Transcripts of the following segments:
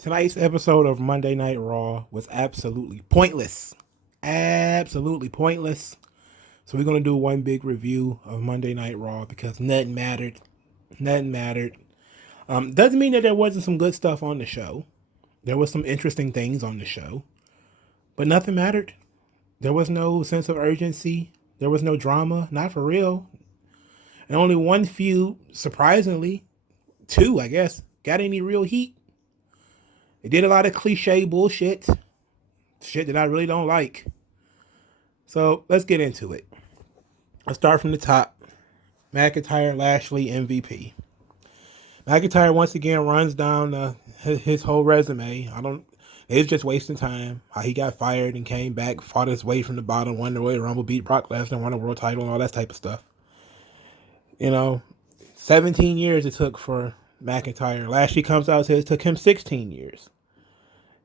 Tonight's episode of Monday Night Raw was absolutely pointless. Absolutely pointless. So we're going to do one big review of Monday Night Raw because nothing mattered. Nothing mattered. Doesn't mean that there wasn't some good stuff on the show. There was some interesting things on the show. But nothing mattered. There was no sense of urgency. There was no drama. Not for real. And only one feud, surprisingly, two, I guess, got any real heat. They did a lot of cliche bullshit. Shit that I really don't like. So let's get into it. Let's start from the top. McIntyre, Lashley, MVP. McIntyre once again runs down his whole resume. It's just wasting time. How he got fired and came back, fought his way from the bottom, won the Royal Rumble, beat Brock Lesnar, won a world title, and all that type of stuff. 17 years it took for McIntyre. Lashley comes out and says it took him 16 years.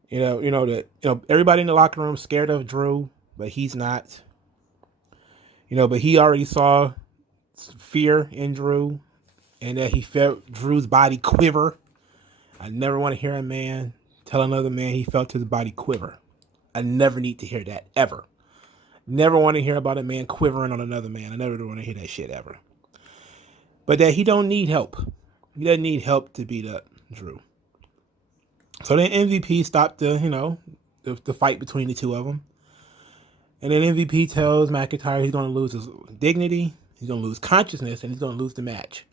Everybody in the locker room scared of Drew, but he's not. But he already saw fear in Drew, and that he felt Drew's body quiver. I never want to hear a man tell another man he felt his body quiver. I never need to hear that, ever. Never want to hear about a man quivering on another man. I never want to hear that shit, ever. But that he don't need help. He doesn't need help to beat up Drew. So then MVP stopped the fight between the two of them. And then MVP tells McIntyre he's going to lose his dignity, he's going to lose consciousness, and he's going to lose the match.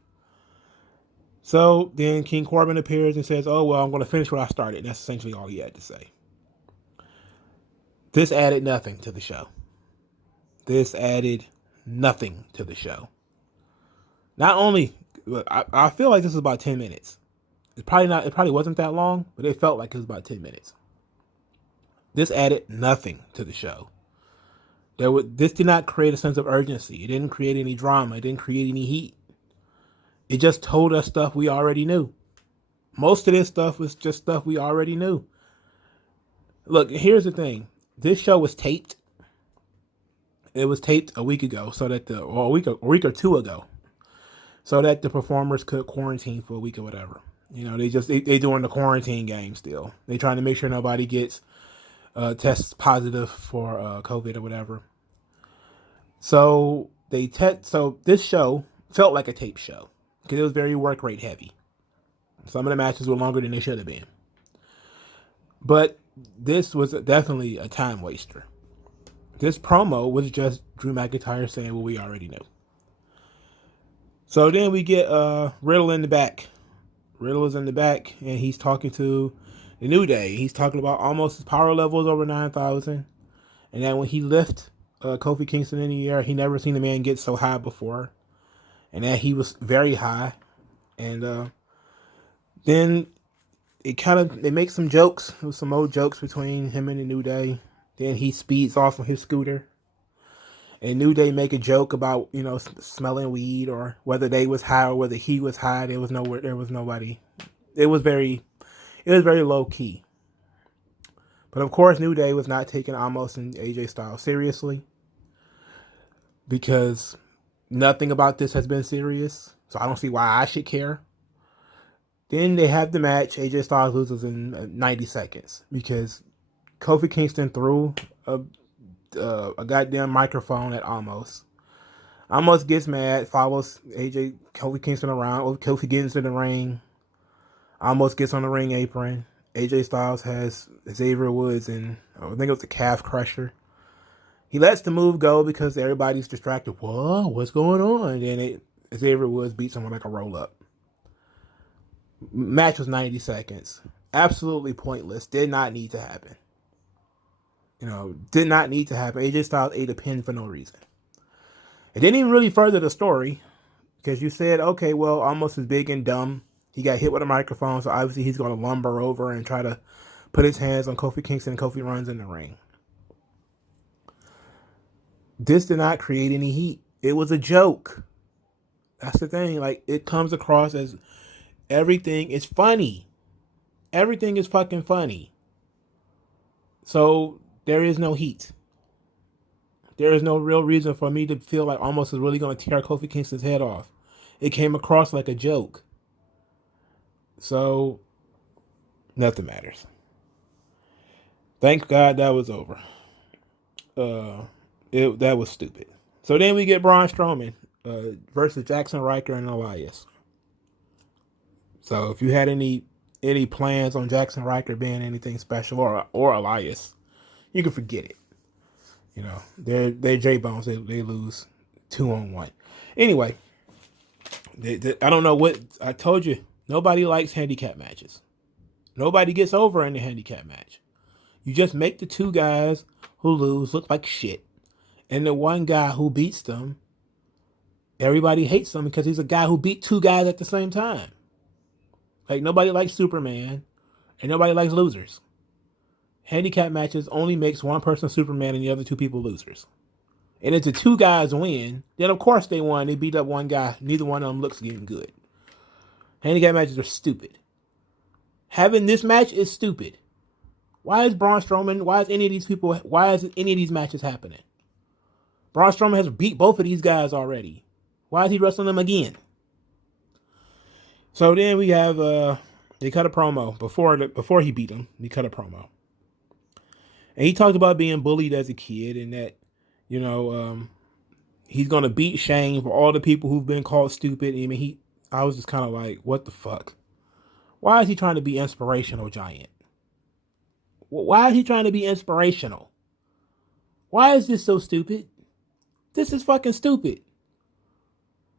So then King Corbin appears and says, oh, well, I'm going to finish what I started. And that's essentially all he had to say. This added nothing to the show. This added nothing to the show. Not only, I feel like this was about 10 minutes. It probably wasn't that long, but it felt like it was about 10 minutes. This added nothing to the show. This did not create a sense of urgency. It didn't create any drama. It didn't create any heat. It just told us stuff we already knew. Most of this stuff was just stuff we already knew. Look, here's the thing. This show was taped. It was taped a week ago, a week or two ago, so that the performers could quarantine for a week or whatever. They doing the quarantine game still. They trying to make sure nobody gets tests positive for COVID or whatever. So this show felt like a tape show because it was very work rate heavy. Some of the matches were longer than they should have been. But this was definitely a time waster. This promo was just Drew McIntyre saying what we already knew. So then we get Riddle in the back. Riddle is in the back, and he's talking to the New Day. He's talking about almost his power levels over 9,000. And then when he lifted Kofi Kingston in the air, he never seen a man get so high before. And that he was very high. And then they make some jokes. There was some old jokes between him and the New Day. Then he speeds off on his scooter. And New Day make a joke about, smelling weed or whether they was high or whether he was high. There was nobody. It was very low key. But of course, New Day was not taking Amos and AJ Styles seriously because nothing about this has been serious. So I don't see why I should care. Then they have the match. AJ Styles loses in 90 seconds because Kofi Kingston threw a goddamn microphone at Amos. Amos gets mad, follows Kofi Kingston around. Kofi gets into the ring. Amos gets on the ring apron. AJ Styles has Xavier Woods and I think it was a calf crusher. He lets the move go because everybody's distracted. Whoa, what's going on? And then Xavier Woods beats someone like a roll up. Match was 90 seconds. Absolutely pointless. Did not need to happen. Did not need to happen. AJ Styles ate a pin for no reason. It didn't even really further the story because you said, okay, well, Almost is big and dumb. He got hit with a microphone, so obviously he's going to lumber over and try to put his hands on Kofi Kingston, and Kofi runs in the ring. This did not create any heat. It was a joke. That's the thing. Like, it comes across as everything is funny. Everything is fucking funny. So there is no heat. There is no real reason for me to feel like Almost is really going to tear Kofi Kingston's head off. It came across like a joke. So Nothing matters. Thank God that was over. That was stupid. So then we get Braun Strowman versus Jackson Riker and Elias. So if you had any plans on Jackson Riker being anything special or Elias, you can forget it. You know, they're J Bones. They lose 2-on-1. Anyway, I don't know what I told you. Nobody likes handicap matches. Nobody gets over in the handicap match. You just make the two guys who lose look like shit, and the one guy who beats them, everybody hates him because he's a guy who beat two guys at the same time. Like, nobody likes Superman, and nobody likes losers. Handicap matches only makes one person Superman and the other two people losers. And if the two guys win, then of course they won. They beat up one guy. Neither one of them looks getting good. Handicap matches are stupid. Having this match is stupid. Why is Braun Strowman, why is any of these matches happening? Braun Strowman has beat both of these guys already. Why is he wrestling them again? So then we have, they cut a promo. Before he beat him, he cut a promo. And he talked about being bullied as a kid and that, you know, he's going to beat Shane for all the people who've been called stupid. I mean, I was just kind of like, what the fuck? Why is he trying to be inspirational, Giant? Why is he trying to be inspirational? Why is this so stupid? This is fucking stupid.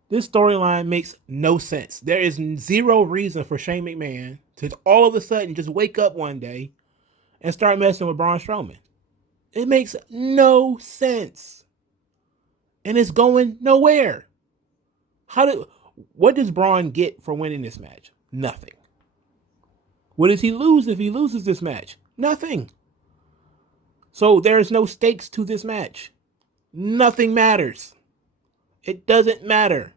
This storyline makes no sense. There is zero reason for Shane McMahon to all of a sudden just wake up one day and start messing with Braun Strowman. It makes no sense. And it's going nowhere. What does Braun get for winning this match? Nothing. What does he lose if he loses this match? Nothing. So there's no stakes to this match. Nothing matters. It doesn't matter.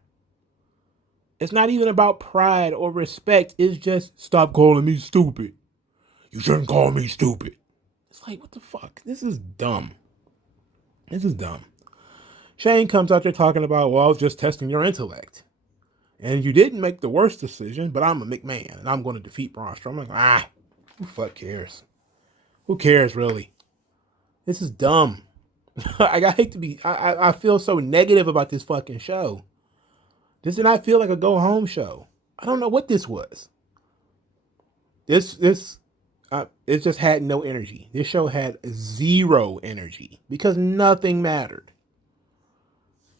It's not even about pride or respect. It's just, stop calling me stupid. You shouldn't call me stupid. It's like, what the fuck? This is dumb. This is dumb. Shane comes out there talking about, well, I was just testing your intellect. And you didn't make the worst decision, but I'm a McMahon, and I'm going to defeat Braun Strowman. I'm like, who fuck cares? Who cares, really? This is dumb. I hate to be, I feel so negative about this fucking show. This did not feel like a go-home show. I don't know what this was. It just had no energy. This show had zero energy because nothing mattered.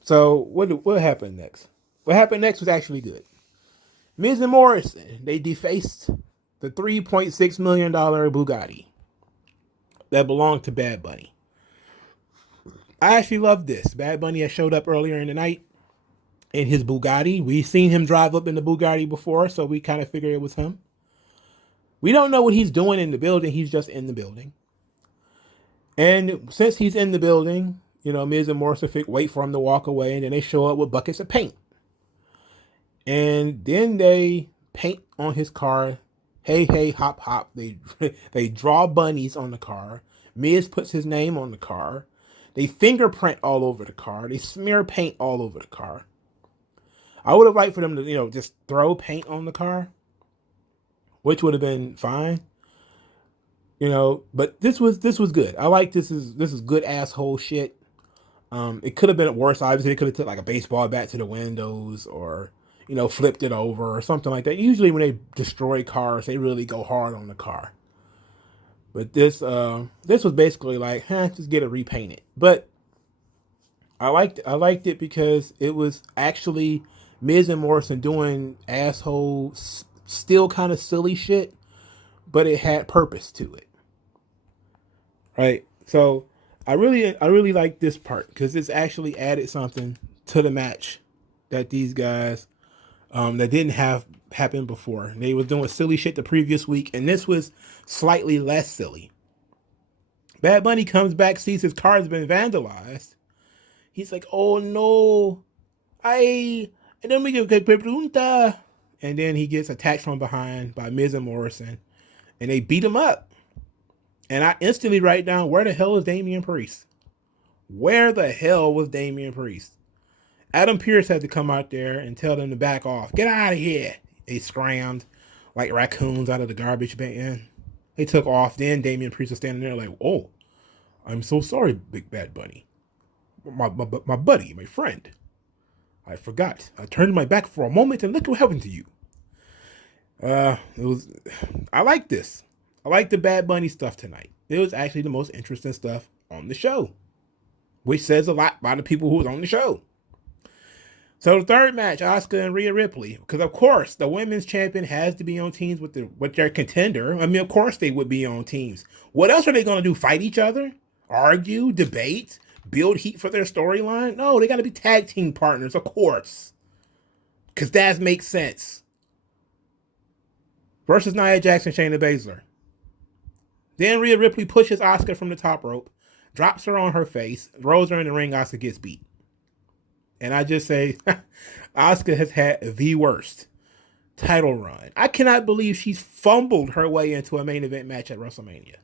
So what happened next? What happened next was actually good. Miz and Morrison, they defaced the $3.6 million Bugatti that belonged to Bad Bunny. I actually love this. Bad Bunny had showed up earlier in the night in his Bugatti. We've seen him drive up in the Bugatti before, so we kind of figured it was him. We don't know what he's doing in the building. He's just in the building. And since he's in the building, you know, Miz and Morrison wait for him to walk away, and then they show up with buckets of paint. And then they paint on his car. Hey, hey, hop, hop. They draw bunnies on the car. Miz puts his name on the car. They fingerprint all over the car. They smear paint all over the car. I would have liked for them to, you know, just throw paint on the car, which would have been fine. You know, but this was good. I like this is good asshole shit. It could have been worse. Obviously, they could have took like a baseball bat to the windows or, you know, flipped it over or something like that. Usually when they destroy cars, they really go hard on the car. But this was basically like, just get it repainted. But I liked it because it was actually Miz and Morrison doing asshole, still kind of silly shit, but it had purpose to it. Right? So I really like this part because it's actually added something to the match that these guys that didn't have happen before. They was doing silly shit the previous week, and this was slightly less silly. Bad Bunny comes back, sees his car has been vandalized. He's like, "Oh no, and then we get pregunta," and then he gets attacked from behind by Miz and Morrison, and they beat him up. And I instantly write down, where the hell is Damian Priest? Where the hell was Damian Priest? Adam Pearce had to come out there and tell them to back off. Get out of here. They scrammed like raccoons out of the garbage bin. They took off. Then Damian Priest was standing there like, "Oh, I'm so sorry, Big Bad Bunny. My buddy, my friend. I forgot. I turned my back for a moment and look what happened to you." It was. I like this. I like the Bad Bunny stuff tonight. It was actually the most interesting stuff on the show, which says a lot about the people who was on the show. So the third match, Asuka and Rhea Ripley, because of course the women's champion has to be on teams with their contender. I mean, of course they would be on teams. What else are they going to do? Fight each other? Argue? Debate? Build heat for their storyline? No, they got to be tag team partners, of course, because that makes sense. Versus Nia Jax and Shayna Baszler. Then Rhea Ripley pushes Asuka from the top rope, drops her on her face, throws her in the ring. Asuka gets beat. And I just say, Asuka has had the worst title run. I cannot believe she's fumbled her way into a main event match at WrestleMania.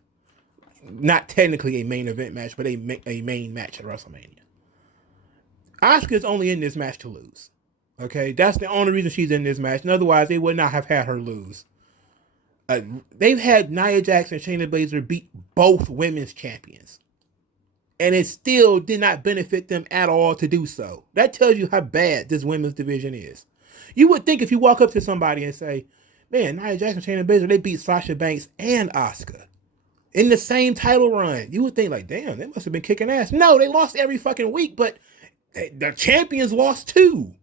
Not technically a main event match, but a main match at WrestleMania. Asuka's only in this match to lose. Okay? That's the only reason she's in this match. And otherwise, they would not have had her lose. They've had Nia Jax and Shayna Baszler beat both women's champions. And it still did not benefit them at all to do so. That tells you how bad this women's division is. You would think if you walk up to somebody and say, man, Nia Jax and Shayna Baszler, they beat Sasha Banks and Asuka in the same title run. You would think like, damn, they must have been kicking ass. No, they lost every fucking week, but the champions lost too.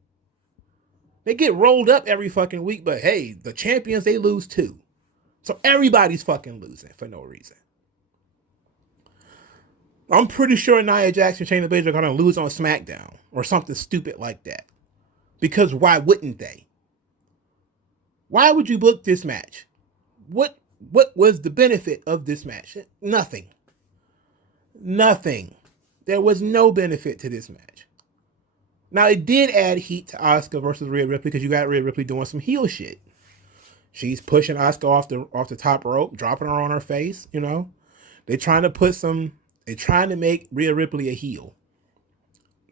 They get rolled up every fucking week, but hey, the champions, they lose too. So everybody's fucking losing for no reason. I'm pretty sure Nia Jax and Shayna Baszler are going to lose on SmackDown or something stupid like that. Because why wouldn't they? Why would you book this match? What was the benefit of this match? Nothing. Nothing. There was no benefit to this match. Now, it did add heat to Asuka versus Rhea Ripley because you got Rhea Ripley doing some heel shit. She's pushing Asuka off the top rope, dropping her on her face, you know. They're trying to make Rhea Ripley a heel.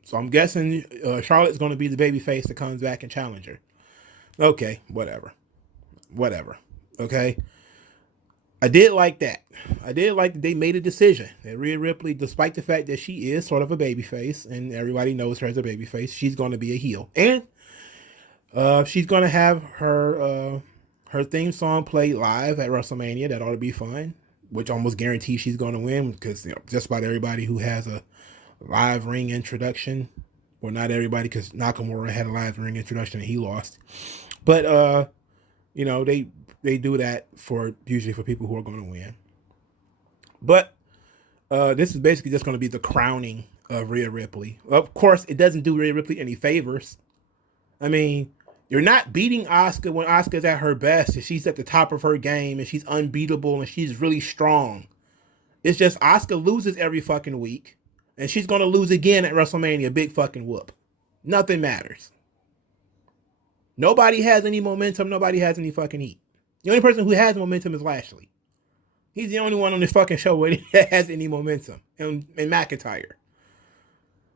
So I'm guessing Charlotte's going to be the baby face that comes back and challenge her. Okay, whatever. Okay. I did like that. I did like that they made a decision that Rhea Ripley, despite the fact that she is sort of a baby face and everybody knows her as a baby face, she's going to be a heel. And she's going to have her theme song played live at WrestleMania. That ought to be fun. Which almost guarantees she's going to win because just about everybody who has a live ring introduction, well, not everybody because Nakamura had a live ring introduction and he lost. But, they do that usually for people who are going to win. But this is basically just going to be the crowning of Rhea Ripley. Of course, it doesn't do Rhea Ripley any favors. I mean, you're not beating Asuka when Asuka's at her best and she's at the top of her game and she's unbeatable and she's really strong. It's just Asuka loses every fucking week and she's going to lose again at WrestleMania. Big fucking whoop. Nothing matters. Nobody has any momentum. Nobody has any fucking heat. The only person who has momentum is Lashley. He's the only one on this fucking show where he has any momentum. And McIntyre.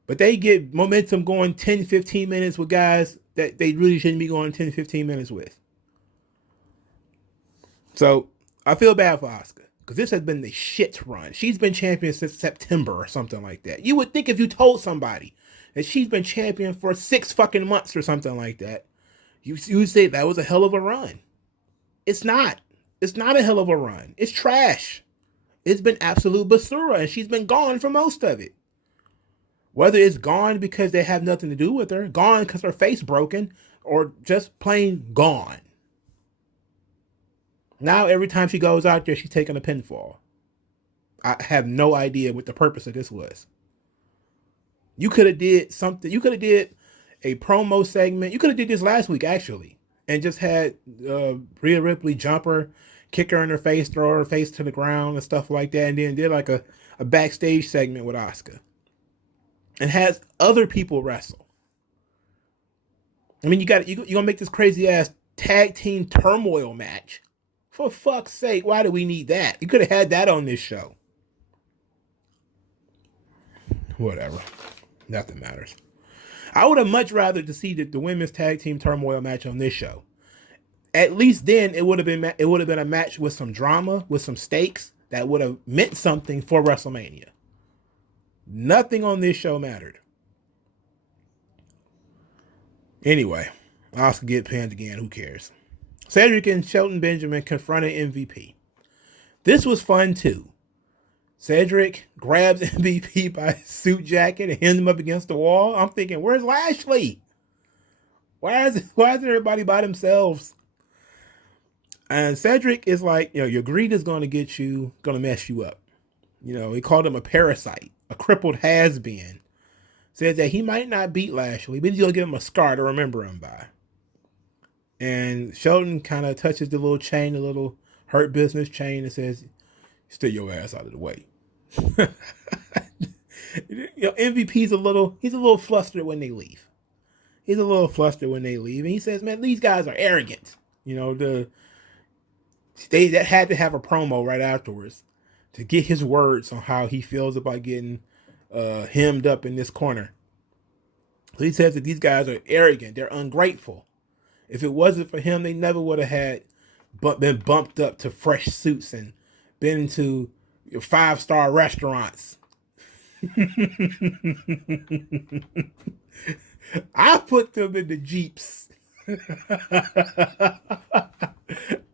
But they get momentum going 10, 15 minutes with guys that they really shouldn't be going 10, 15 minutes with. So, I feel bad for Asuka. Because this has been the shit run. She's been champion since September or something like that. You would think if you told somebody that she's been champion for 6 fucking months or something like that, you would say that was a hell of a run. It's not. It's not a hell of a run. It's trash. It's been absolute basura, and she's been gone for most of it. Whether it's gone because they have nothing to do with her, gone because her face broken, or just plain gone. Now every time she goes out there, she's taking a pinfall. I have no idea what the purpose of this was. You could have did something. You could have did a promo segment. You could have did this last week, actually, and just had Rhea Ripley jump her, kick her in her face, throw her face to the ground and stuff like that, and then did like a backstage segment with Asuka. And has other people wrestle. I mean, you're gonna make this crazy ass tag team turmoil match. For fuck's sake, why do we need that? You could have had that on this show. Whatever. Nothing matters. I would have much rather to see the women's tag team turmoil match on this show. At least then it would have been a match with some drama, with some stakes that would have meant something for WrestleMania. Nothing on this show mattered. Anyway, Oscar get pinned again. Who cares? Cedric and Shelton Benjamin confronted MVP. This was fun too. Cedric grabs MVP by his suit jacket and hands him up against the wall. I'm thinking, where's Lashley? Why is everybody by themselves? And Cedric is like, your greed is going to mess you up. He called him a parasite, a crippled has-been. Says that he might not beat Lashley, but he's going to give him a scar to remember him by. And Shelton kind of touches the little chain, the little Hurt Business chain, and says, stay your ass out of the way. MVP's he's a little flustered when they leave. And he says, man, these guys are arrogant. They had to have a promo right afterwards to get his words on how he feels about getting hemmed up in this corner. So he says that these guys are arrogant. They're ungrateful. If it wasn't for him, they never would have been bumped up to fresh suits and been to 5-star restaurants. I put them in the Jeeps.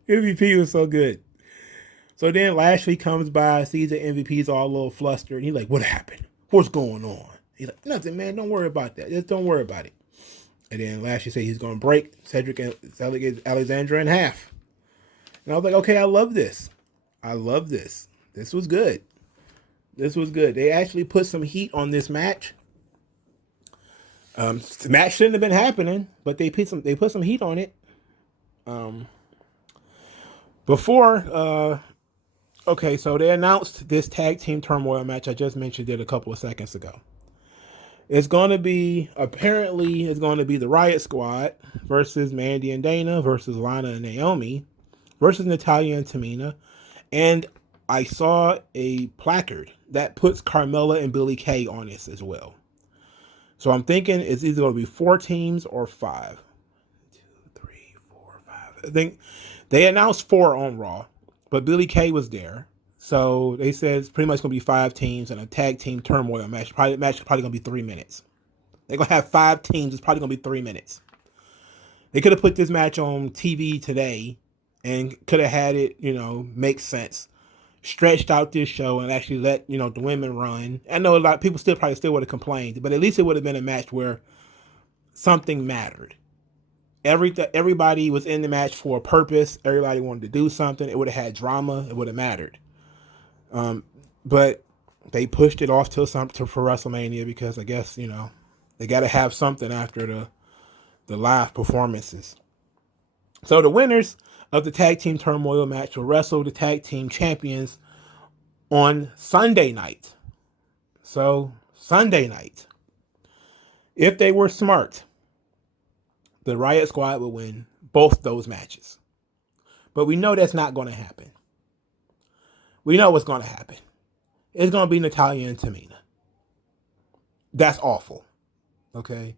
MVP was so good. So then Lashley comes by, sees that MVP's all a little flustered, and he's like, what happened? What's going on? He's like, nothing, man. Don't worry about that. Just don't worry about it. And then Lashley said he's going to break Cedric Alexander in half. And I was like, okay, I love this. This was good. They actually put some heat on this match. The match shouldn't have been happening, but they put some heat on it. So they announced this tag team turmoil match I just mentioned it a couple of seconds ago. It's going to be the Riot Squad versus Mandy and Dana versus Lana and Naomi versus Natalya and Tamina. And I saw a placard that puts Carmella and Billie Kay on this as well. So I'm thinking it's either going to be 4 teams or 5. 1, 2, 3, 4, 5. I think they announced 4 on Raw, but Billie Kay was there. So they said it's pretty much going to be 5 teams and a tag team turmoil match. Match is probably going to be 3 minutes. They're going to have 5 teams. It's probably going to be 3 minutes. They could have put this match on TV today and could have had it, make sense. Stretched out this show and actually let, the women run. I know a lot of people still would have complained, but at least it would have been a match where something mattered. Everybody was in the match for a purpose. Everybody wanted to do something. It would have had drama. It would have mattered. But they pushed it off for WrestleMania because I guess, they got to have something after the live performances. So the winners of the tag team turmoil match will wrestle the tag team champions on Sunday night. So Sunday night, if they were smart, the Riot Squad will win both those matches. But we know that's not going to happen. We know what's going to happen. It's going to be Natalya and Tamina. That's awful. Okay?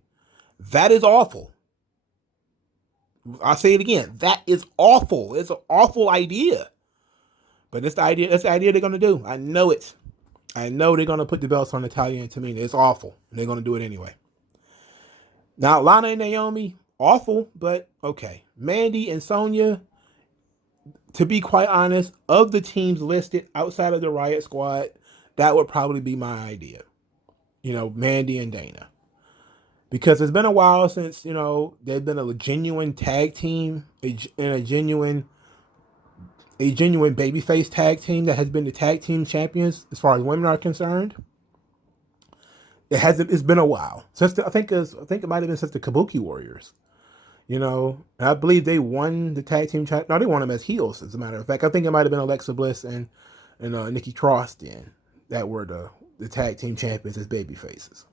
That is awful. I'll say it again. That is awful. It's an awful idea. But it's the idea they're going to do. I know it. I know they're going to put the belts on Natalya and Tamina. It's awful. They're going to do it anyway. Now, Lana and Naomi, awful, but okay. Mandy and Sonya, to be quite honest, of the teams listed outside of the Riot Squad, that would probably be my idea. Mandy and Dana. Because it's been a while since, they've been a genuine tag team, a genuine babyface tag team that has been the tag team champions as far as women are concerned. It's been a while. I think it might have been since the Kabuki Warriors. And I believe they won the tag team. No, they won them as heels, as a matter of fact. I think it might have been Alexa Bliss and Nikki Cross then that were the tag team champions as baby faces.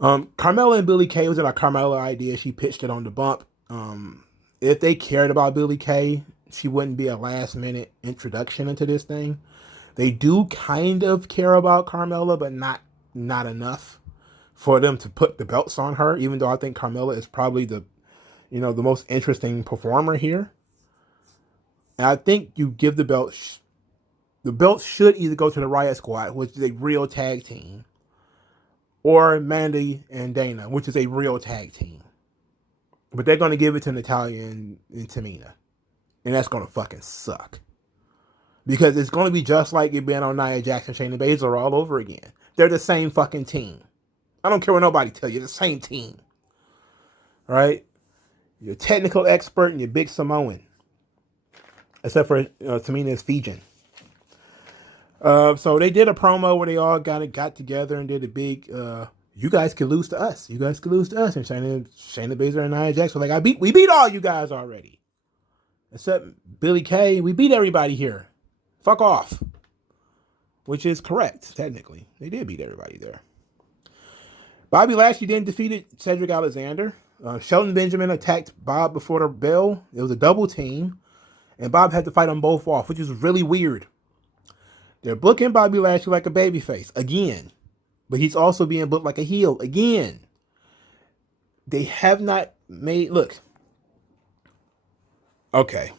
Carmella and Billie Kay was our Carmella idea. She pitched it on the bump. If they cared about Billie Kay, she wouldn't be a last minute introduction into this thing. They do kind of care about Carmella, but not enough for them to put the belts on her, even though I think Carmella is probably the the most interesting performer here. And I think you give the belt. The belt should either go to the Riot Squad, which is a real tag team, or Mandy and Dana, which is a real tag team. But they're going to give it to Natalya and Tamina. And that's going to fucking suck. Because it's going to be just like it being on Nia Jackson, Shayna Baszler all over again. They're the same fucking team. I don't care what nobody tell you. The same team. Right? You're a technical expert and you're big Samoan. Except for Tamina is Fijian. So they did a promo where they all got together and did a big, you guys could lose to us. You guys could lose to us. And Shayna Baszler and Nia Jax were like, we beat all you guys already. Except Billie Kay, we beat everybody here. Fuck off. Which is correct, technically. They did beat everybody there. Bobby Lashley then defeated Cedric Alexander. Shelton Benjamin attacked Bob before the bell. It was a double team. And Bob had to fight them both off, which is really weird. They're booking Bobby Lashley like a babyface, again. But he's also being booked like a heel, again. They have not made... Look. Okay.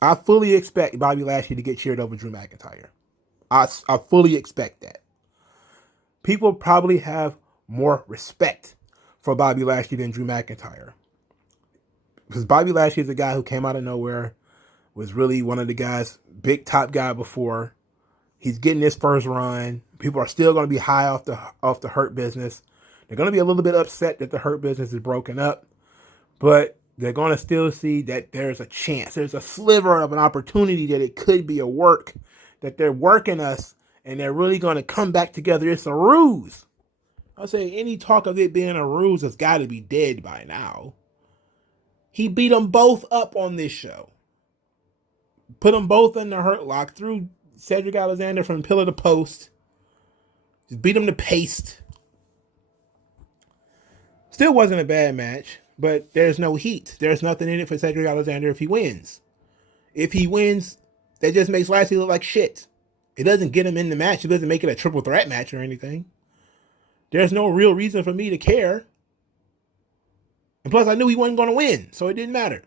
I fully expect Bobby Lashley to get cheered over Drew McIntyre. I fully expect that. People probably have more respect for Bobby Lashley than Drew McIntyre. Because Bobby Lashley is a guy who came out of nowhere, was really one of the guys, big top guy before. He's getting his first run. People are still going to be high off the Hurt Business. They're going to be a little bit upset that the Hurt Business is broken up. But they're going to still see that there's a chance. There's a sliver of an opportunity that it could be a work. That they're working us and they're really going to come back together. It's a ruse. I'll say any talk of it being a ruse has got to be dead by now. He beat them both up on this show. Put them both in the Hurt Lock. Threw Cedric Alexander from pillar to post. Just beat him to paste. Still wasn't a bad match, but there's no heat. There's nothing in it for Cedric Alexander if he wins. If he wins, that just makes Lashley look like shit. It doesn't get him in the match. It doesn't make it a triple threat match or anything. There's no real reason for me to care. And plus, I knew he wasn't going to win, so it didn't matter.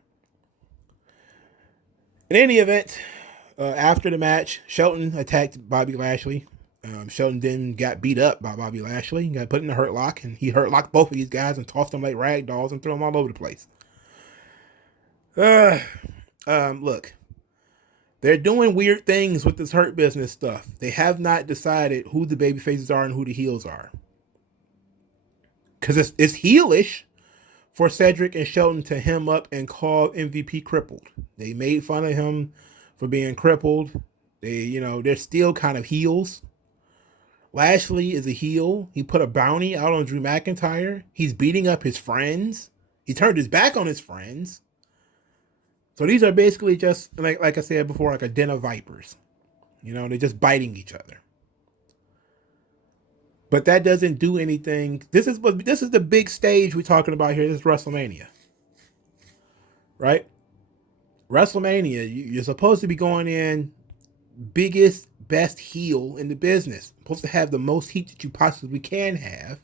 In any event, after the match, Shelton attacked Bobby Lashley. Shelton then got beat up by Bobby Lashley. He got put in the Hurt Lock, and he Hurt Locked both of these guys and tossed them like rag dolls and threw them all over the place. Look, they're doing weird things with this Hurt Business stuff. They have not decided who the baby faces are and who the heels are. Because it's heelish for Cedric and Shelton to hem up and call MVP crippled. They made fun of him for being crippled. They're still kind of heels. Lashley is a heel. He put a bounty out on Drew McIntyre. He's beating up his friends. He turned his back on his friends. So these are basically just, like I said before, like a den of vipers. They're just biting each other. But that doesn't do anything. This is the big stage we're talking about here. This is WrestleMania. Right? WrestleMania, you're supposed to be going in biggest, best heel in the business. Supposed to have the most heat that you possibly can have.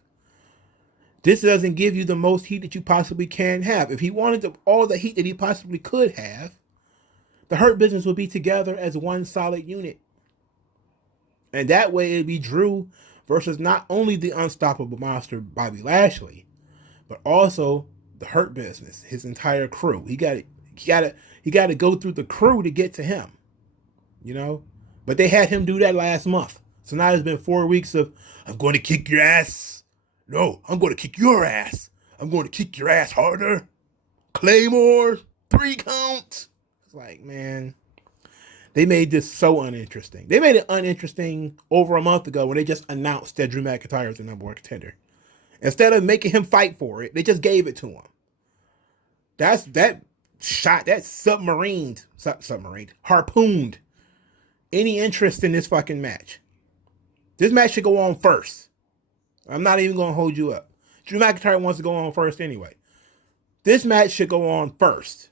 This doesn't give you the most heat that you possibly can have. If he wanted all the heat that he possibly could have, the Hurt Business would be together as one solid unit. And that way it'd be Drew versus not only the unstoppable monster Bobby Lashley, but also the Hurt Business, his entire crew. He got to go through the crew to get to him. But they had him do that last month. So now it's been 4 weeks of, I'm going to kick your ass. No, I'm going to kick your ass. I'm going to kick your ass harder. Claymore, 3 count. It's like, man, they made this so uninteresting. They made it uninteresting over a month ago when they just announced that Drew McIntyre is the number 1 contender. Instead of making him fight for it, they just gave it to him. That harpooned any interest in this fucking match. This match should go on first. I'm not even going to hold you up. Drew McIntyre wants to go on first anyway. This match should go on first.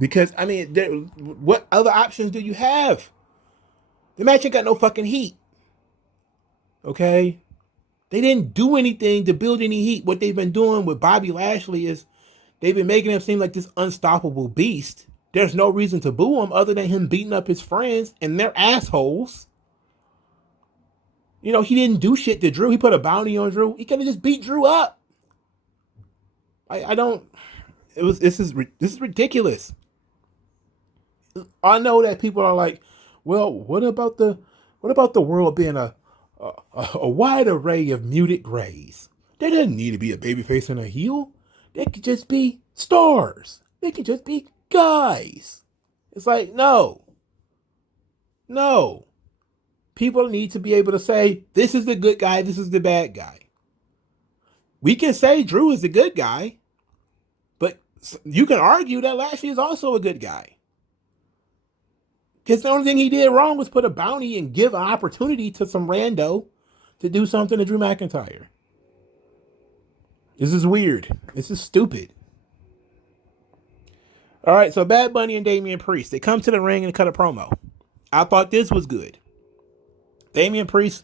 Because, what other options do you have? The match ain't got no fucking heat. Okay? They didn't do anything to build any heat. What they've been doing with Bobby Lashley is they've been making him seem like this unstoppable beast. There's no reason to boo him other than him beating up his friends, and they're assholes. You know, he didn't do shit to Drew. He put a bounty on Drew. He could have just beat Drew up. I don't. This is ridiculous. I know that people are like, well, what about the world being a wide array of muted grays? There doesn't need to be a babyface and a heel. They could just be stars. They could just be guys. It's like, no. People need to be able to say, this is the good guy, this is the bad guy. We can say Drew is the good guy, but you can argue that Lashley is also a good guy. Because the only thing he did wrong was put a bounty and give an opportunity to some rando to do something to Drew McIntyre. This is weird. This is stupid. All right, so Bad Bunny and Damian Priest, they come to the ring and cut a promo. I thought this was good. Damian Priest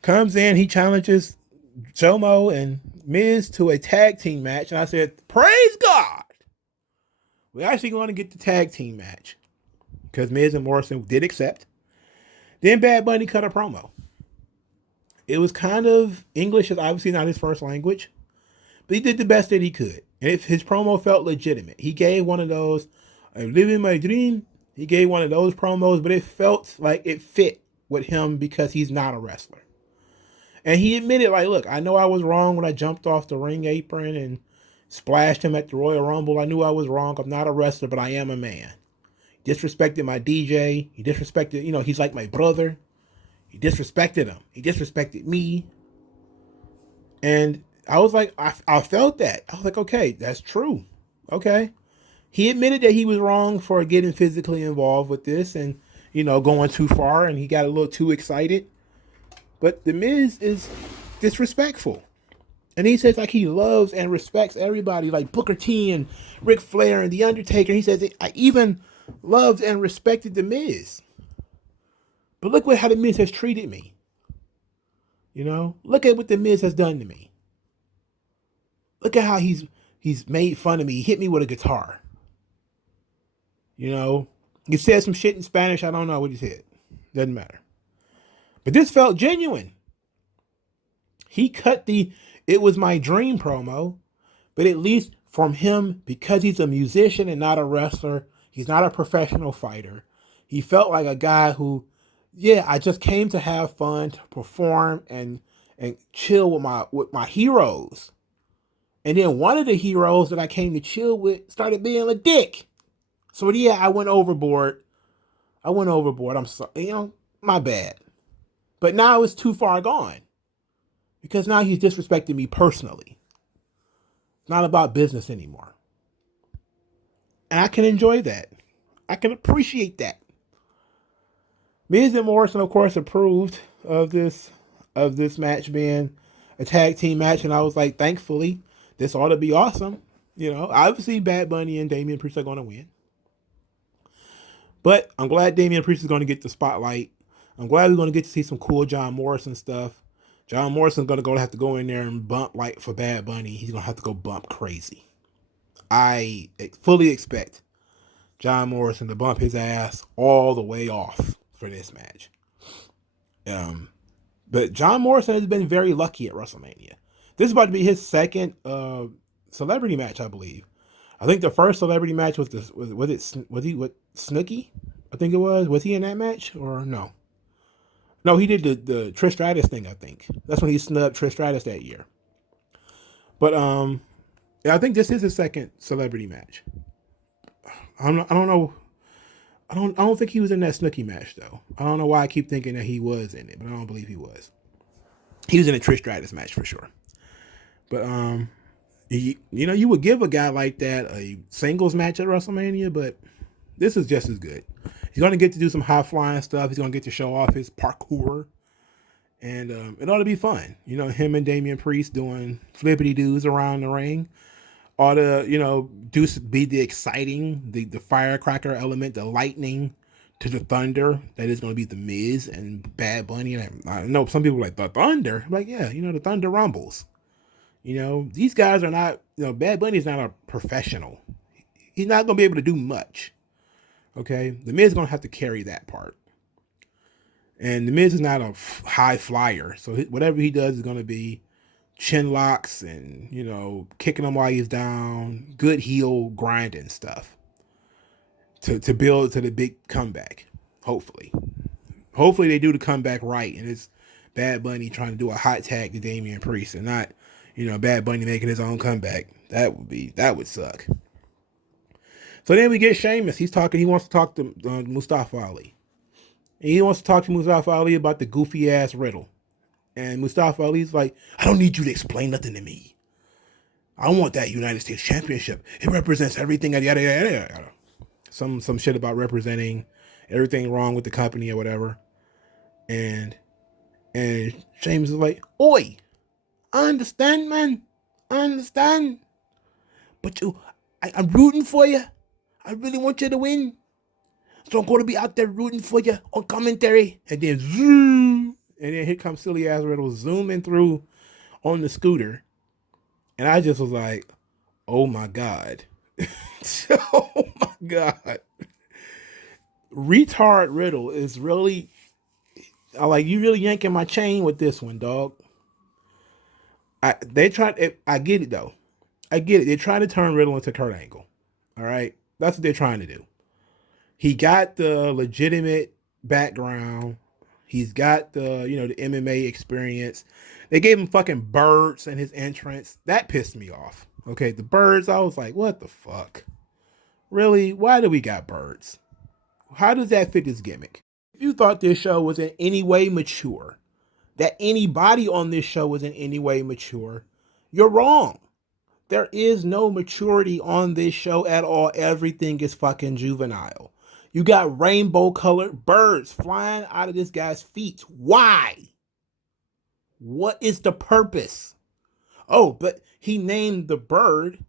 comes in, he challenges Jomo and Miz to a tag team match, and I said, praise God! We're actually going to get the tag team match because Miz and Morrison did accept. Then Bad Bunny cut a promo. It was kind of English, is obviously not his first language, but he did the best that he could. And his promo felt legitimate. He gave one of those, I'm living my dream. He gave one of those promos, but it felt like it fit with him because he's not a wrestler. And he admitted, like, look, I know I was wrong when I jumped off the ring apron and splashed him at the Royal Rumble. I knew I was wrong. I'm not a wrestler, but I am a man. He disrespected my DJ. He disrespected, he's like my brother. He disrespected him. He disrespected me. And I was like, I felt that. I was like, okay, that's true. Okay. He admitted that he was wrong for getting physically involved with this and, going too far, and he got a little too excited. But The Miz is disrespectful. And he says like he loves and respects everybody like Booker T and Ric Flair and The Undertaker. He says, I even loved and respected The Miz. But look how The Miz has treated me. Look at what The Miz has done to me. Look at how he's made fun of me. He hit me with a guitar. He said some shit in Spanish. I don't know what he said. Doesn't matter. But this felt genuine. He cut the "It Was My Dream" promo, but at least from him, because he's a musician and not a wrestler, he's not a professional fighter. He felt like a guy who, I just came to have fun, to perform and chill with my heroes. And then one of the heroes that I came to chill with started being a dick. So I went overboard. I'm sorry, my bad. But now it's too far gone. Because now he's disrespecting me personally. It's not about business anymore. And I can enjoy that. I can appreciate that. Miz and Morrison, of course, approved of this match being a tag team match. And I was like, thankfully, this ought to be awesome. Obviously Bad Bunny and Damian Priest are going to win. But I'm glad Damian Priest is going to get the spotlight. I'm glad we're going to get to see some cool John Morrison stuff. John Morrison's going to have to go in there and bump like for Bad Bunny. He's going to have to go bump crazy. I fully expect John Morrison to bump his ass all the way off for this match. But John Morrison has been very lucky at WrestleMania. This is about to be his second celebrity match, I believe. I think the first celebrity match was he with Snooki? I think it was. Was he in that match or no? No, he did the Trish Stratus thing, I think. That's when he snubbed Trish Stratus that year. But I think this is his second celebrity match. I don't know. I don't think he was in that Snooki match though. I don't know why I keep thinking that he was in it, but I don't believe he was. He was in a Trish Stratus match for sure. But you would give a guy like that a singles match at WrestleMania, but this is just as good. He's going to get to do some high flying stuff. He's going to get to show off his parkour. And it ought to be fun. Him and Damian Priest doing flippity doos around the ring. Ought to, be the exciting, the firecracker element, the lightning, to the Thunder that is going to be the Miz and Bad Bunny. And I know some people are like the Thunder. I'm like, yeah, the Thunder rumbles. These guys are not. Bad Bunny's not a professional. He's not going to be able to do much. Okay, the Miz is going to have to carry that part. And the Miz is not a high flyer, so whatever he does is going to be chin locks and kicking him while he's down, good heel grinding stuff to build to the big comeback. Hopefully they do the comeback right, and it's Bad Bunny trying to do a hot tag to Damian Priest, and not Bad Bunny making his own comeback. That would suck. So then we get Sheamus. He wants to talk to Mustafa Ali. And he wants to talk to Mustafa Ali about the goofy ass riddle. And Mustafa Ali's like, I don't need you to explain nothing to me. I want that United States Championship. It represents everything. Yada, yada, yada. Some shit about representing everything wrong with the company or whatever. And Sheamus is like, oi, I understand, man. I understand. But I'm rooting for you. I really want you to win. So I'm going to be out there rooting for you on commentary. And then zoom. And then here comes silly ass Riddle zooming through on the scooter. And I just was like, oh my God. Oh my God. Retard Riddle is really, you really yanking my chain with this one, dog. I get it though. I get it. They're trying to turn Riddle into Kurt Angle. All right. That's what they're trying to do. He got the legitimate background. He's got the MMA experience. They gave him fucking birds in his entrance. That pissed me off. Okay, the birds, I was like, what the fuck? Really? Why do we got birds? How does that fit this gimmick? If you thought this show was in any way mature, that anybody on this show was in any way mature, you're wrong. There is no maturity on this show at all. Everything is fucking juvenile. You got rainbow-colored birds flying out of this guy's feet. Why? What is the purpose? Oh, but he named the bird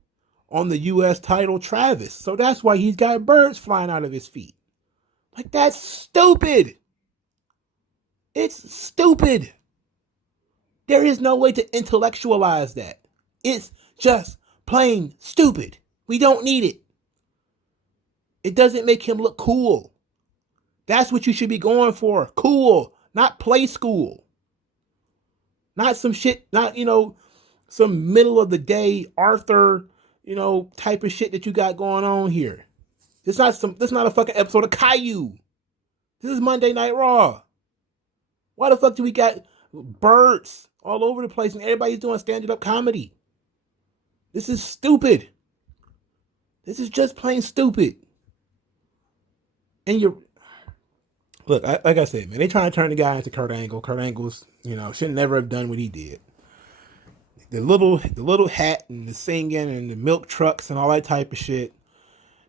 on the U.S. title Travis. So that's why he's got birds flying out of his feet. Like, that's stupid. It's stupid. There is no way to intellectualize that. It's just plain stupid. We don't need it. It doesn't make him look cool. That's what you should be going for. Cool, not play school. Not some shit, not, some middle of the day Arthur, type of shit that you got going on here. This not a fucking episode of Caillou. This is Monday Night Raw. Why the fuck do we got birds all over the place and everybody's doing stand-up comedy? This is stupid. This is just plain stupid. And look, like I said, man, they trying to turn the guy into Kurt Angle. Kurt Angle's, should never have done what he did. The little hat and the singing and the milk trucks and all that type of shit,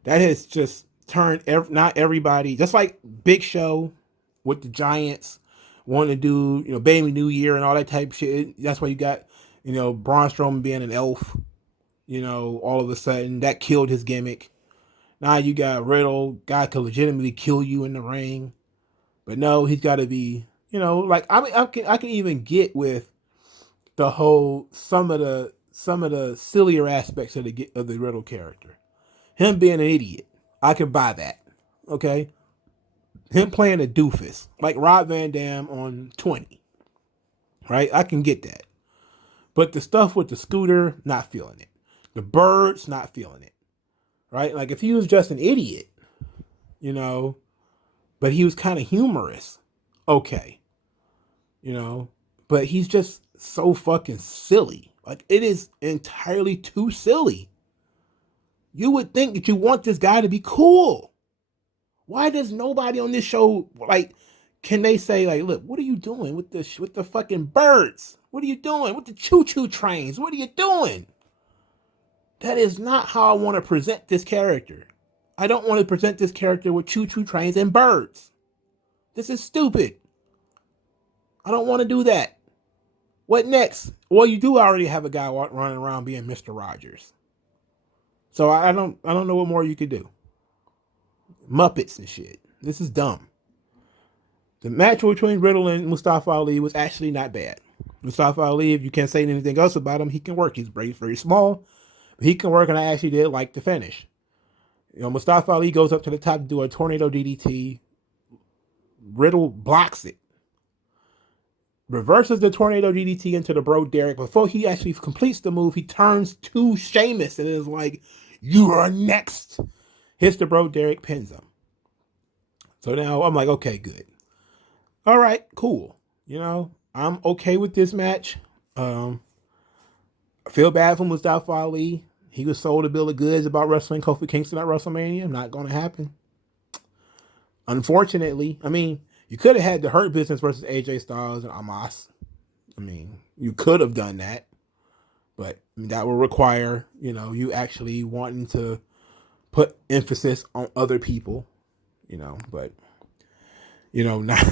that has just turned not everybody, just like Big Show with the Giants wanting to do, Baby New Year and all that type of shit. That's why you got, Braun Strowman being an elf, all of a sudden that killed his gimmick. Now you got Riddle, guy could legitimately kill you in the ring, but no, he's got to be, I can even get with the whole some of the sillier aspects of the Riddle character. Him being an idiot, I can buy that. Okay, him playing a doofus like Rob Van Dam on 20, right? I can get that, but the stuff with the scooter, not feeling it. The birds, not feeling it. Right? Like if he was just an idiot, but he was kind of humorous. Okay. But he's just so fucking silly. Like it is entirely too silly. You would think that you want this guy to be cool. Why does nobody on this show, can they say, look, what are you doing with the fucking birds? What are you doing with the choo-choo trains? What are you doing? That is not how I want to present this character. I don't want to present this character with choo-choo trains and birds. This is stupid. I don't want to do that. What next? Well, you do already have a guy running around being Mr. Rogers. So I don't know what more you could do. Muppets and shit. This is dumb. The match between Riddle and Mustafa Ali was actually not bad. Mustafa Ali, if you can't say anything else about him, he can work. He's very, very small, but he can work, and I actually did like the finish. Mustafa Ali goes up to the top to do a tornado DDT. Riddle blocks it. Reverses the tornado DDT into the Bro Derek. Before he actually completes the move, he turns to Sheamus and is like, "You are next." Hits the Bro Derek, pins him. So now I'm like, okay, good. All right, cool. I'm okay with this match. I feel bad for Mustafa Ali. He was sold a bill of goods about wrestling Kofi Kingston at WrestleMania. Not going to happen. Unfortunately, you could have had the Hurt Business versus AJ Styles and Amos. You could have done that, but that will require, you actually wanting to put emphasis on other people, but, not,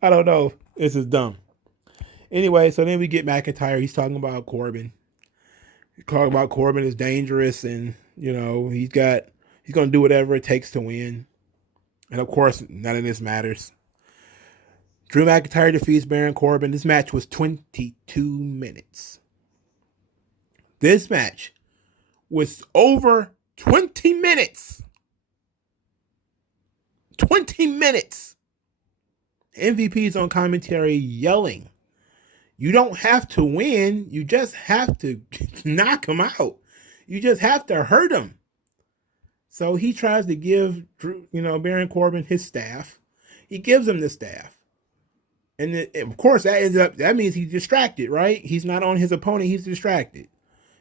I don't know. This is dumb. Anyway, so then we get McIntyre. He's talking about Corbin. He's talking about Corbin is dangerous and, he's going to do whatever it takes to win. And of course, none of this matters. Drew McIntyre defeats Baron Corbin. This match was 22 minutes. This match was over 20 minutes. 20 minutes. MVP's on commentary yelling. You don't have to win. You just have to knock him out. You just have to hurt him. So he tries to give Baron Corbin his staff. He gives him the staff. And of course, that means he's distracted, right? He's not on his opponent. He's distracted.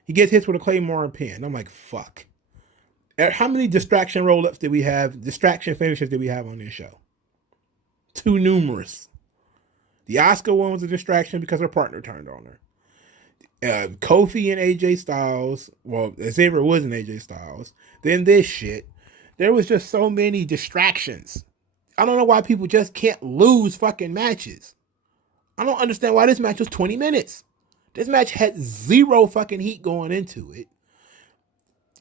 He gets hit with a Claymore and pin. I'm like, fuck. How many distraction roll-ups did we have? Distraction finishes did we have on this show? Too numerous. The Asuka one was a distraction because her partner turned on her. Kofi and AJ Styles. Well, Xavier Woods and AJ Styles. Then this shit. There was just so many distractions. I don't know why people just can't lose fucking matches. I don't understand why this match was 20 minutes. This match had zero fucking heat going into it.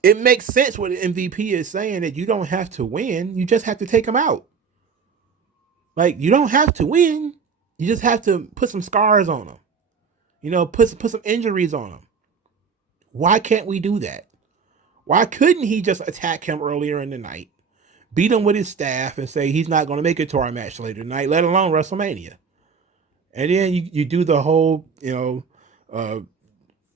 It makes sense what the MVP is saying, that you don't have to win. You just have to take them out. Like, you don't have to win. You just have to put some scars on them. Put some injuries on them. Why can't we do that? Why couldn't he just attack him earlier in the night, beat him with his staff, and say he's not going to make it to our match later tonight, let alone WrestleMania? And then you do the whole,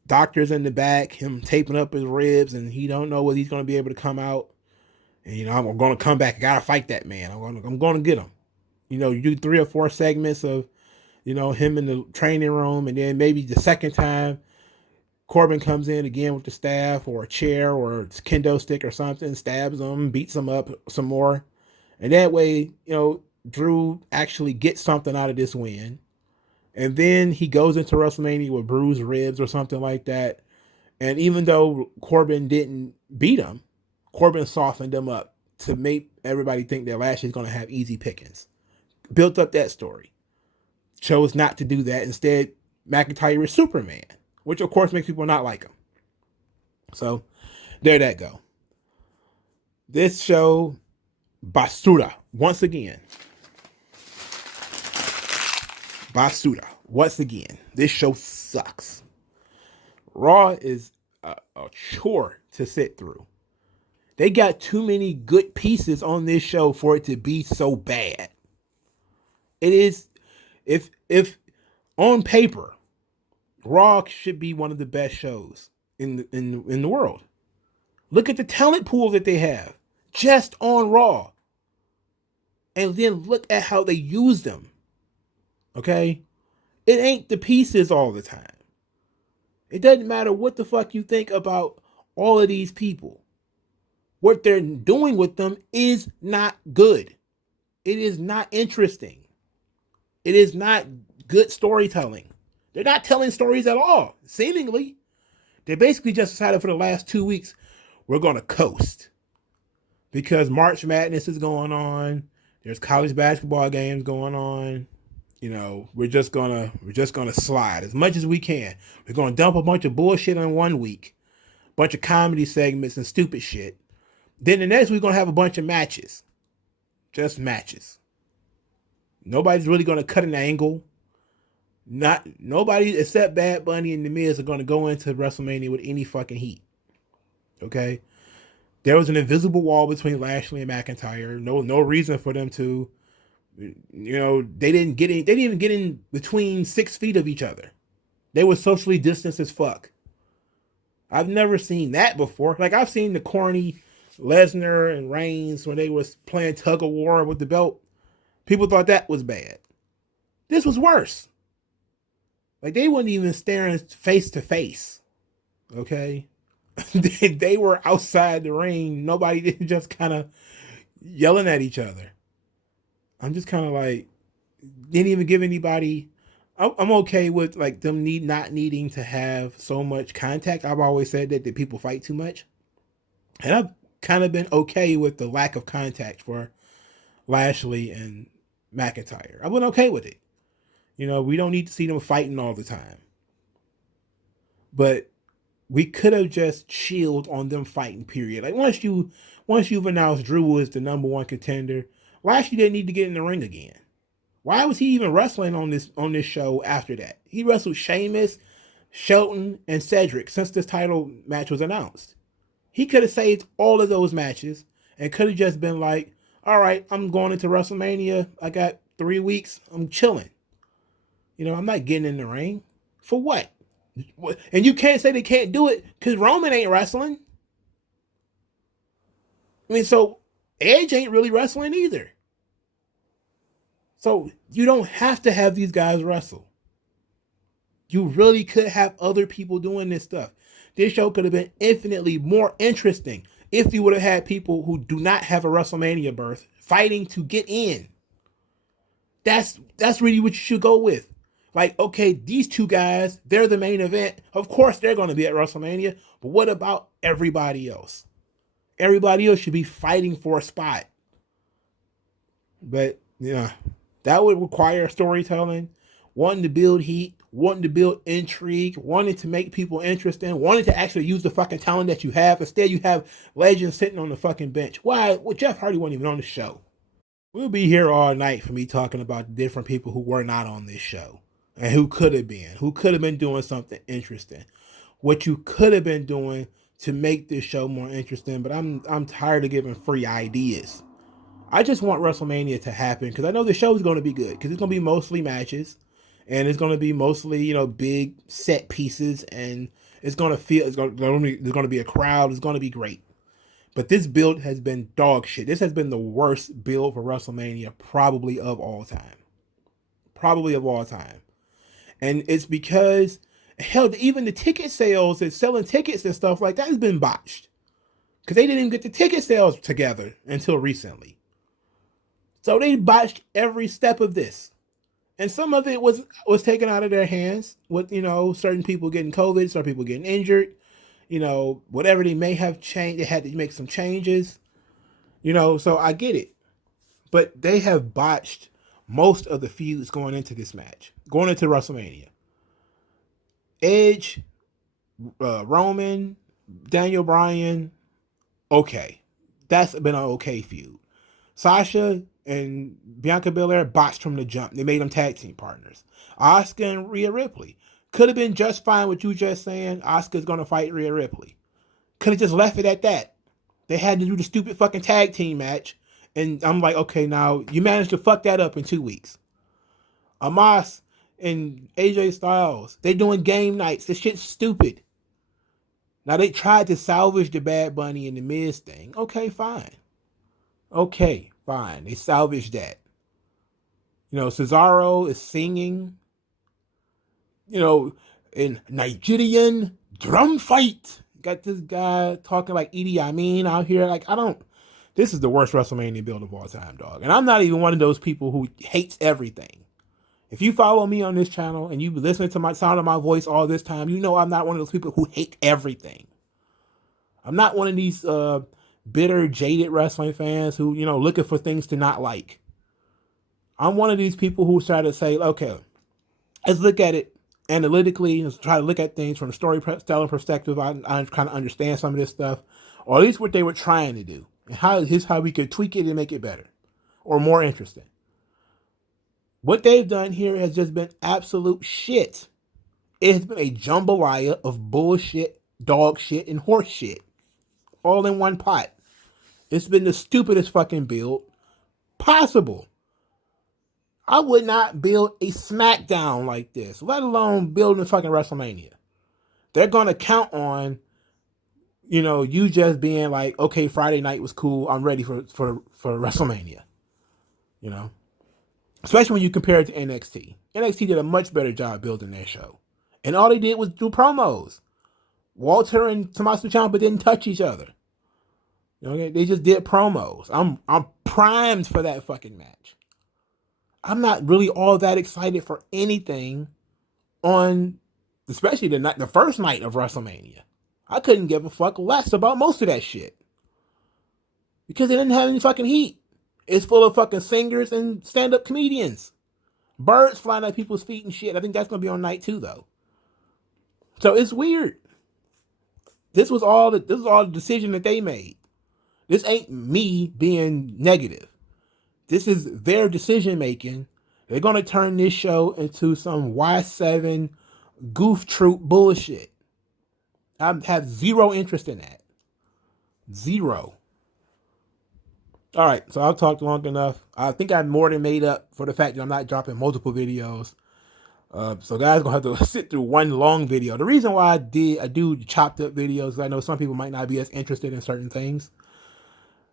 doctors in the back, him taping up his ribs, and he don't know whether he's going to be able to come out. And, I'm going to come back. I got to fight that man. I'm going to get him. You do 3 or 4 segments of, him in the training room, and then maybe the second time Corbin comes in again with the staff or a chair or a kendo stick or something, stabs him, beats him up some more. And that way, Drew actually gets something out of this win. And then he goes into WrestleMania with bruised ribs or something like that. And even though Corbin didn't beat him, Corbin softened him up to make everybody think that Lashley's going to have easy pickings. Built up that story. Chose not to do that. Instead, McIntyre is Superman, which of course makes people not like him. So there that go. This show, basura, once again. Basura, once again. This show sucks. Raw is a chore to sit through. They got too many good pieces on this show for it to be so bad. It is, if on paper, Raw should be one of the best shows in the world. Look at the talent pool that they have just on Raw. And then look at how they use them. Okay? It ain't the pieces all the time. It doesn't matter what the fuck you think about all of these people. What they're doing with them is not good. It is not interesting. It is not good storytelling. They're not telling stories at all, seemingly. They basically just decided for the last 2 weeks, we're going to coast. Because March Madness is going on. There's college basketball games going on. We're just gonna slide as much as we can. We're gonna dump a bunch of bullshit in 1 week, bunch of comedy segments and stupid shit. Then the next we're gonna have a bunch of matches. just matches. Nobody's really going to cut an angle. Nobody except Bad Bunny and The Miz are going to go into WrestleMania with any fucking heat. Okay? There was an invisible wall between Lashley and McIntyre. No reason for them to, they didn't even get in between 6 feet of each other. They were socially distanced as fuck. I've never seen that before. Like, I've seen the corny Lesnar and Reigns when they was playing tug of war with the belt. People thought that was bad. This was worse. Like, they weren't even staring face to face. Okay? They were outside the ring. Nobody didn't just kind of yelling at each other. I'm just kind of like, didn't even give anybody. I'm okay with like them not needing to have so much contact. I've always said that people fight too much. And I've kind of been okay with the lack of contact for Lashley and McIntyre. I've been okay with it. We don't need to see them fighting all the time. But we could have just chilled on them fighting, period. Like, once you've announced Drew as the number one contender, Lashley didn't need to get in the ring again. Why was he even wrestling on this show after that? He wrestled Sheamus, Shelton, and Cedric since this title match was announced. He could have saved all of those matches and could have just been like, all right, I'm going into WrestleMania. I got 3 weeks. I'm chilling. I'm not getting in the ring. For what? And you can't say they can't do it because Roman ain't wrestling. I mean, so Edge ain't really wrestling either. So you don't have to have these guys wrestle. You really could have other people doing this stuff. This show could have been infinitely more interesting if you would have had people who do not have a WrestleMania berth fighting to get in. That's really what you should go with. Like, okay, these two guys, they're the main event. Of course, they're going to be at WrestleMania. But what about everybody else? Everybody else should be fighting for a spot. But, that would require storytelling, wanting to build heat, wanting to build intrigue, wanting to make people interested, wanting to actually use the fucking talent that you have. Instead, you have legends sitting on the fucking bench. Why? Well, Jeff Hardy wasn't even on the show. We'll be here all night for me talking about the different people who were not on this show. And who could have been doing something interesting. What you could have been doing to make this show more interesting, but I'm tired of giving free ideas. I just want WrestleMania to happen because I know the show is going to be good because it's going to be mostly matches and it's going to be mostly, big set pieces and it's going to be a crowd. It's going to be great. But this build has been dog shit. This has been the worst build for WrestleMania probably of all time. And it's because, hell, even the ticket sales and selling tickets and stuff like that has been botched. Because they didn't even get the ticket sales together until recently. So they botched every step of this. And some of it was taken out of their hands with, certain people getting COVID, certain people getting injured, whatever they may have changed. They had to make some changes, so I get it. But they have botched most of the feuds going into this match, going into WrestleMania. Edge, Roman, Daniel Bryan, okay. That's been an okay feud. Sasha and Bianca Belair botched from the jump. They made them tag team partners. Asuka and Rhea Ripley. Could have been just fine with you just saying Asuka's going to fight Rhea Ripley. Could have just left it at that. They had to do the stupid fucking tag team match. And I'm like, okay, now you managed to fuck that up in 2 weeks. Amos and AJ Styles, they doing game nights. This shit's stupid. Now they tried to salvage the Bad Bunny and the Miz thing. Okay, fine. They salvaged that. Cesaro is singing. In Nigerian drum fight. Got this guy talking like Idi Amin out here. Like, this is the worst WrestleMania build of all time, dog. And I'm not even one of those people who hates everything. If you follow me on this channel and you've listened to my sound of my voice all this time, I'm not one of those people who hate everything. I'm not one of these bitter, jaded wrestling fans who, looking for things to not like. I'm one of these people who try to say, okay, let's look at it analytically. Let's try to look at things from a storytelling perspective. I kind of understand some of this stuff, or at least what they were trying to do. And here's how we could tweak it and make it better. or more interesting. What they've done here has just been absolute shit. It has been a jambalaya of bullshit, dog shit, and horse shit, all in one pot. It's been the stupidest fucking build possible. I would not build a SmackDown like this, let alone building fucking WrestleMania. They're gonna count on, you just being like, okay, Friday night was cool. I'm ready for WrestleMania. Especially when you compare it to NXT. NXT did a much better job building their show, and all they did was do promos. Walter and Tommaso Ciampa didn't touch each other. They just did promos. I'm primed for that fucking match. I'm not really all that excited for anything on, especially the first night of WrestleMania. I couldn't give a fuck less about most of that shit because it didn't have any fucking heat. It's full of fucking singers and stand-up comedians. Birds flying at people's feet and shit. I think that's gonna be on night 2 though. So it's weird. This was all the decision that they made. This ain't me being negative. This is their decision making. They're gonna turn this show into some Y7 goof troop bullshit. I have zero interest in that. Zero. All right, so I've talked long enough. I think I more than made up for the fact that I'm not dropping multiple videos. So guys gonna have to sit through one long video. The reason why I do chopped up videos, I know some people might not be as interested in certain things.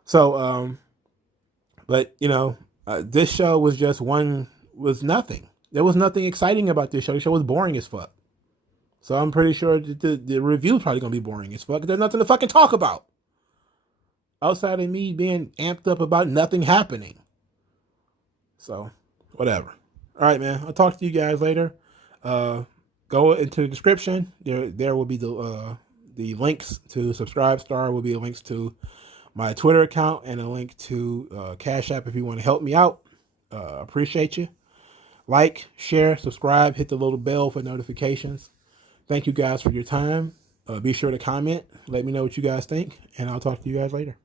So, but this show was just was nothing. There was nothing exciting about this show. The show was boring as fuck. So I'm pretty sure the review is probably gonna be boring as fuck. There's nothing to fucking talk about outside of me being amped up about nothing happening. So, whatever. All right, man. I'll talk to you guys later. Go into the description. There will be the links to Subscribestar. Will be links to my Twitter account and a link to Cash App if you want to help me out. Appreciate you. Like, share, subscribe, hit the little bell for notifications. Thank you guys for your time. Be sure to comment. Let me know what you guys think, and I'll talk to you guys later.